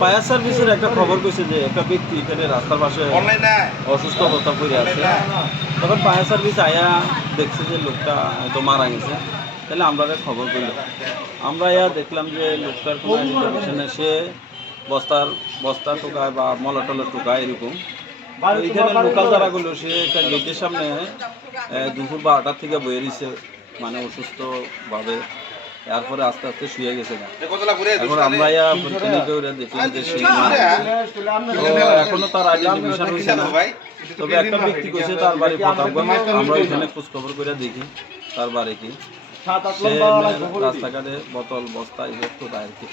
Fire সার্ভিসের একটা খবর কইছে যে একটা ব্যক্তি এখানে রাস্তার পাশে অসুস্থ অবস্থা পড়ে আছে। তখন ফায়ার সার্ভিস আয়া দেখছে যে লোকটা হয়তো মারা গেছে। তাহলে আমরা খবর করলাম, আমরা দেখলাম যে লোকটার কোনো আইডেন্টিফিকেশন নেই, সে বস্তা টোকায় বা মলটলের টোকায় এরকম। এইখানে লোকাল যারা করলো সে একটা গেটের সামনে দুপুর 12টার থেকে বয়ে দিছে, মানে অসুস্থভাবে। তারপরে আস্তে আস্তে শুয়ে গেছে না। এখন আমরা দেখলাম যে সে এখনো তার আইডেন্টিফিকেশন হয়েছে না। তবে একটা ব্যক্তি কইছে তার বাড়ি প্রতাপগঞ্জ। আমরা এখানে খোঁজখবর করে দেখি তার বাড়ি কি। সে রাস্তাঘাটে বোতল বস্তা এসব তো আর কি।